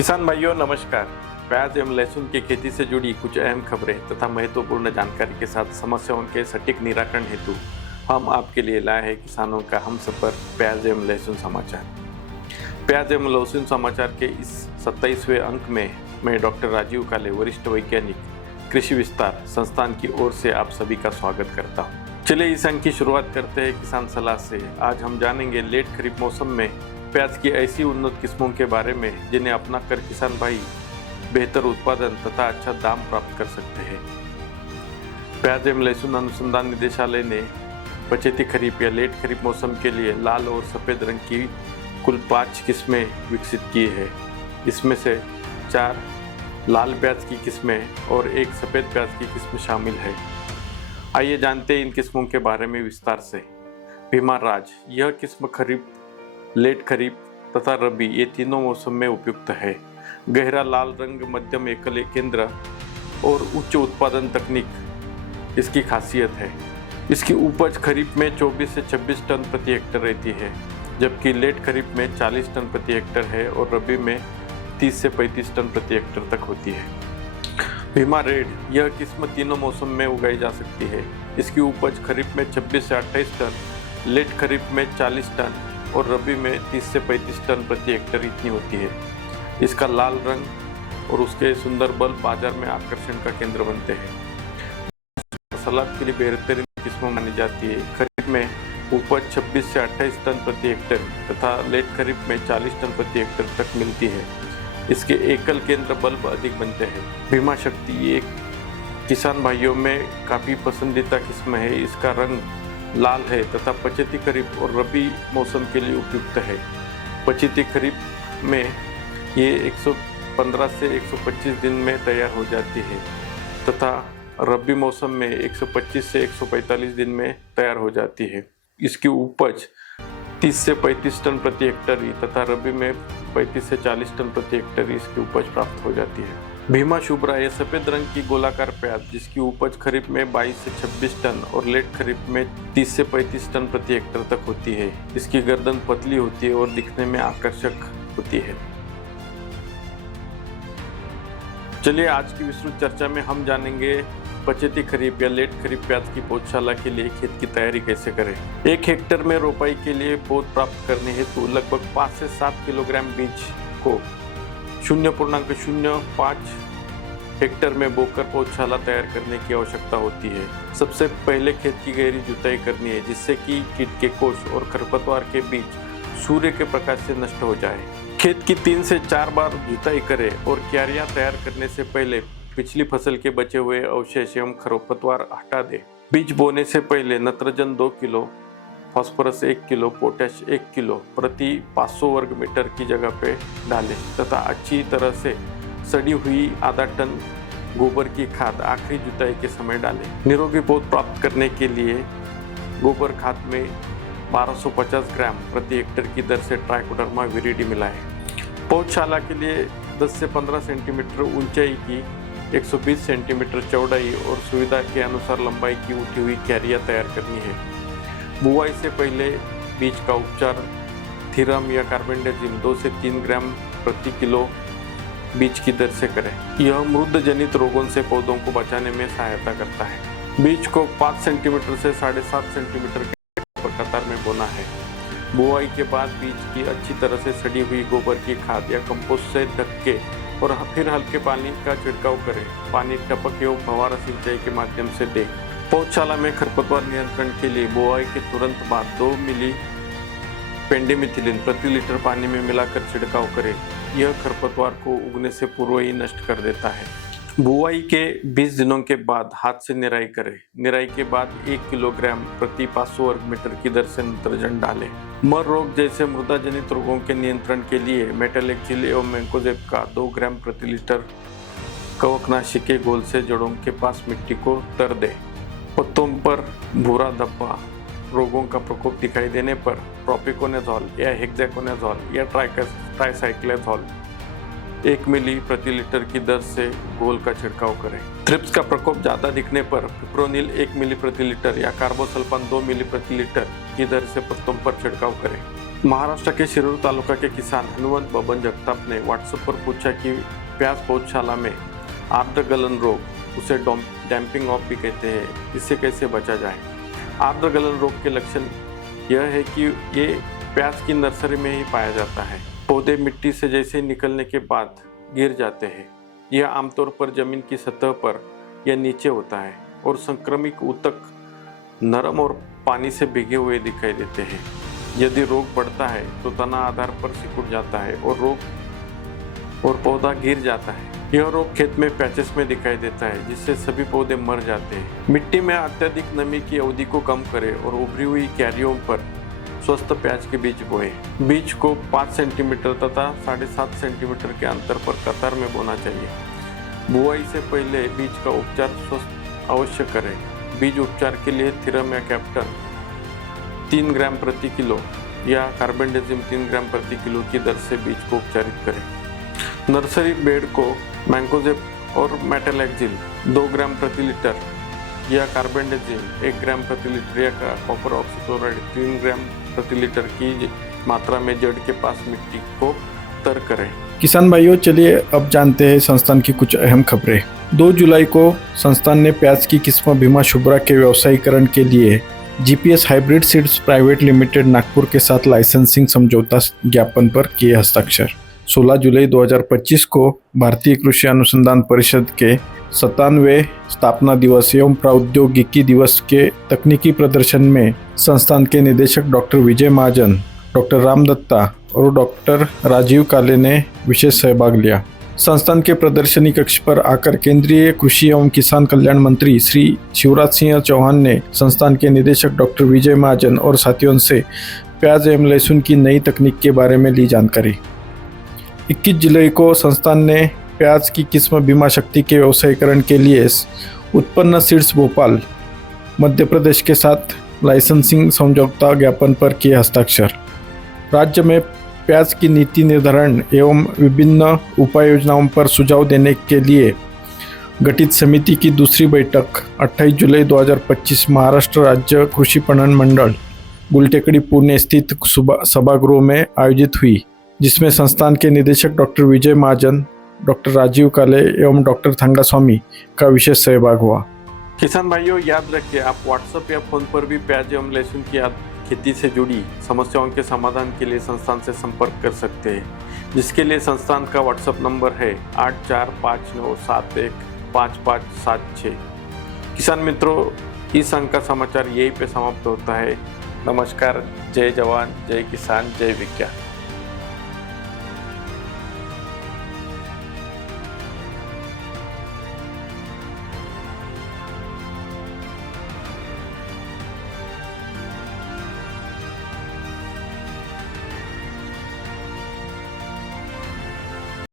किसान भाइयों नमस्कार। प्याज एवं लहसुन की खेती से जुड़ी कुछ अहम खबरें तथा महत्वपूर्ण जानकारी के साथ समस्याओं के सटीक निराकरण हेतु हम आपके लिए लाए हैं किसानों का हमसफर प्याज एवं लहसुन समाचार। प्याज एवं लहसुन समाचार के इस 27वें अंक में मैं डॉक्टर राजीव काले, वरिष्ठ वैज्ञानिक, कृषि विस्तार संस्थान की ओर से आप सभी का स्वागत करता हूँ। चलिए इस अंक की शुरुआत करते हैं किसान सलाह से। आज हम जानेंगे लेट खरीफ मौसम में प्याज की ऐसी उन्नत किस्मों के बारे में जिन्हें अपनाकर किसान भाई बेहतर उत्पादन तथा अच्छा दाम प्राप्त कर सकते हैं। प्याज एवं लहसुन अनुसंधान निदेशालय ने पछेती खरीफ या लेट खरीफ मौसम के लिए लाल और सफ़ेद रंग की कुल 5 किस्में विकसित की है। इसमें से 4 लाल प्याज की किस्में और 1 सफ़ेद प्याज की किस्म शामिल है। आइए जानते हैं इन किस्मों के बारे में विस्तार से। भीमा राज, यह किस्म खरीफ, लेट खरीफ तथा रबी ये तीनों मौसम में उपयुक्त है। गहरा लाल रंग, मध्यम एकल केंद्र और उच्च उत्पादन तकनीक इसकी खासियत है। इसकी उपज खरीफ में 24 से 26 टन प्रति हेक्टर रहती है, जबकि लेट खरीफ में 40 टन प्रति हेक्टर है और रबी में 30 से 35 टन प्रति हेक्टर तक होती है। भीमा रेड, यह किस्म तीनों मौसम में उगाई जा सकती है। इसकी उपज खरीफ में 26 से 28 टन, लेट खरीफ में 40 टन और रबी में 30 से 35 टन प्रति हेक्टर इतनी होती है। इसका लाल रंग और उसके सुंदर बल बाजार में आकर्षण का केंद्र बनते हैं। सलाद के लिए बेहतरीन किस्म मानी जाती है। खरीफ में उपज 26 से 28 टन प्रति हेक्टर तथा लेट खरीफ में 40 टन प्रति हेक्टर तक मिलती है। इसके एकल केंद्र बल्ब अधिक बनते हैं। भीमा शक्ति ये किसान भाइयों में काफ़ी पसंदीदा किस्म है। इसका रंग लाल है तथा पछेती खरीफ और रबी मौसम के लिए उपयुक्त है। पछेती खरीफ में ये 115 से 125 दिन में तैयार हो जाती है तथा रबी मौसम में 125 से 145 दिन में तैयार हो जाती है। इसकी उपज 30 से 35 टन प्रति हेक्टर तथा रबी में 35 से 40 टन प्रति हेक्टर इसकी उपज प्राप्त हो जाती है। भीमा शुभ्रा, ये सफ़ेद रंग की गोलाकार प्याज जिसकी उपज खरीफ में 22 से 26 टन और लेट खरीफ में 30 से 35 टन प्रति हेक्टर तक होती है। इसकी गर्दन पतली होती है और दिखने में आकर्षक होती है। चलिए आज की विस्तृत चर्चा में हम जानेंगे पछेती खरीफ या लेट खरीफ प्याज की पौधशाला के लिए खेत की तैयारी कैसे करें। 1 हेक्टर में रोपाई के लिए पौध प्राप्त करने हेतु लगभग 5 से 7 किलोग्राम बीज को 0.05 हेक्टर में बोकर पौधशाला तैयार करने की आवश्यकता होती है। सबसे पहले खेत की गहरी जुताई करनी है जिससे कि कीट के कोष और खरपतवार के बीज सूर्य के प्रकाश से नष्ट हो जाए। खेत की 3 से 4 बार जुताई करें और क्यारियां तैयार करने से पहले पिछली फसल के बचे हुए अवशेष एवं खरपतवार हटा दें। बीज बोने से पहले नत्रजन 2 kilo, phosphorus 1 kilo, potash 1 kilo प्रति 500 वर्ग मीटर की जगह पे डालें तथा अच्छी तरह से सड़ी हुई आधा टन गोबर की खाद आखिरी जुताई के समय डालें। निरोगी पौध प्राप्त करने के लिए गोबर खाद में 1250 ग्राम प्रति हेक्टर की दर से ट्राइकोडर्मा विरिडी मिलाएं। पौधशाला के लिए 10 से 15 सेंटीमीटर ऊंचाई की, 120 सेंटीमीटर चौड़ाई और सुविधा के अनुसार लंबाई की उठी हुई क्यारियां तैयार करनी है। बुआई से पहले बीज का उपचार थीरम या कार्बेंडाजिम 2 से 3 ग्राम प्रति किलो बीज की दर से करें। यह मृद जनित रोगों से पौधों को बचाने में सहायता करता है। बीज को 5 सेंटीमीटर से 7.5 सेंटीमीटर के कतार में बोना है। बुआई के बाद बीज की अच्छी तरह से सड़ी हुई गोबर की खाद या कंपोस्ट से ढक के और फिर हल्के पानी का छिड़काव करें। पानी टपक एवं फव्वारा सिंचाई के माध्यम से दें। पौधशाला में खरपतवार नियंत्रण के लिए बुआई के तुरंत बाद 2 मिली पेंडिमिथिलिन प्रति लीटर पानी में मिलाकर छिड़काव करें। यह खरपतवार को उगने से पूर्व ही नष्ट कर देता है। बुआई के 20 दिनों के बाद हाथ से निराई करें। निराई के बाद 1 किलोग्राम प्रति 500 वर्ग मीटर की दर से नत्रजन डालें। मर रोग जैसे मृदा जनित रोगों के नियंत्रण के लिए मेटालेक्सिल एवं मैंकोजेब का 2 ग्राम प्रति लीटर कवकनाशी के घोल से जड़ों के पास मिट्टी को तर दें। पत्तों पर भूरा धब्बा रोगों का प्रकोप दिखाई देने पर प्रोपिकोनेजॉल या हेक्साकोनाजोल या ट्राइसाइक्लोजॉल 1 मिली प्रति लीटर की दर से घोल का छिड़काव करें। थ्रिप्स का प्रकोप ज़्यादा दिखने पर पिप्रोनिल 1 मिली प्रति लीटर या कार्बोसल्फान 2 मिली प्रति लीटर की दर से पत्तों पर छिड़काव करें। महाराष्ट्र के शिरूर तालुका के किसान हनुमंत बबन जगताप ने व्हाट्सएप पर पूछा कि प्याज पौधशाला में आर्द्र गलन रोग, उसे डैम्पिंग ऑफ भी कहते हैं, इससे कैसे बचा जाए। आर्द्र गलन रोग के लक्षण यह है कि ये प्याज की नर्सरी में ही पाया जाता है। पौधे मिट्टी से जैसे निकलने के बाद गिर जाते हैं। यह आमतौर पर जमीन की सतह पर या नीचे होता है और संक्रमित ऊतक नरम और पानी से भीगे हुए दिखाई देते हैं। यदि रोग बढ़ता है तो तना आधार पर सिकुड़ जाता है और पौधा गिर जाता है। यह रोग खेत में पैचेस में दिखाई देता है, जिससे सभी पौधे मर जाते हैं। मिट्टी में अत्यधिक नमी की अवधि को कम करें और उभरी हुई क्यारियों पर स्वस्थ प्याज के बीज बोएं। बीज को 5 सेंटीमीटर तथा 7.5 सेंटीमीटर के अंतर पर कतार में बोना चाहिए। बुआई से पहले बीज का उपचार स्वस्थ अवश्य करें। बीज उपचार के लिए थिरम या कैप्टन 3 ग्राम प्रति किलो या कार्बेंडाजिम 3 ग्राम प्रति किलो की दर से बीज को उपचारित करें। नर्सरी बेड को मैंकोजेब और मेटालैक्सिल 2 ग्राम प्रति लीटर या कार्बेंडाजिम 1 ग्राम प्रति लीटर या कॉपर ऑक्सीक्लोराइड 3 ग्राम प्रति लीटर की मात्रा में जड़ के पास मिट्टी को तर करें। किसान भाइयों, चलिए अब जानते हैं संस्थान की कुछ अहम खबरें। 2 जुलाई को संस्थान ने प्याज की किस्म भीमा शुभ्रा के व्यवसायीकरण के लिए GPS hybrid seeds private limited Nagpur के साथ लाइसेंसिंग समझौता ज्ञापन पर किए हस्ताक्षर। 16 जुलाई 2025 को भारतीय कृषि अनुसंधान परिषद के 97वें स्थापना दिवस एवं प्रौद्योगिकी दिवस के तकनीकी प्रदर्शन में संस्थान के निदेशक डॉक्टर विजय महाजन, डॉक्टर राम दत्ता और डॉक्टर राजीव काले ने विशेष सहभाग लिया। संस्थान के प्रदर्शनी कक्ष पर आकर केंद्रीय कृषि एवं किसान कल्याण मंत्री श्री शिवराज सिंह चौहान ने संस्थान के निदेशक डॉक्टर विजय महाजन और साथियों से प्याज एवं लहसुन की नई तकनीक के बारे में ली जानकारी। 21 जुलाई को संस्थान ने प्याज की किस्म भीमा शक्ति के व्यवसायीकरण के लिए उत्पन्न सीड्स भोपाल मध्य प्रदेश के साथ लाइसेंसिंग समझौता ज्ञापन पर किए हस्ताक्षर। राज्य में प्याज की नीति निर्धारण एवं विभिन्न उपाय योजनाओं पर सुझाव देने के लिए गठित समिति की दूसरी बैठक 28 जुलाई 2025 महाराष्ट्र राज्य कृषि पणन मंडल गुलटेकड़ी पुणे स्थित सभागृह में आयोजित हुई, जिसमें संस्थान के निदेशक डॉक्टर विजय महाजन, डॉक्टर राजीव काले एवं डॉक्टर थांगास्वामी का विशेष सहभाग हुआ। किसान भाइयों, याद रखिए, आप व्हाट्सएप या फोन पर भी प्याज एवं लहसुन की खेती से जुड़ी समस्याओं के समाधान के लिए संस्थान से संपर्क कर सकते हैं, जिसके लिए संस्थान का व्हाट्सएप नंबर है 8459715576। किसान मित्रों, इस अंक का समाचार यहीं पे समाप्त होता है। नमस्कार, जय जवान, जय किसान, जय विज्ञान।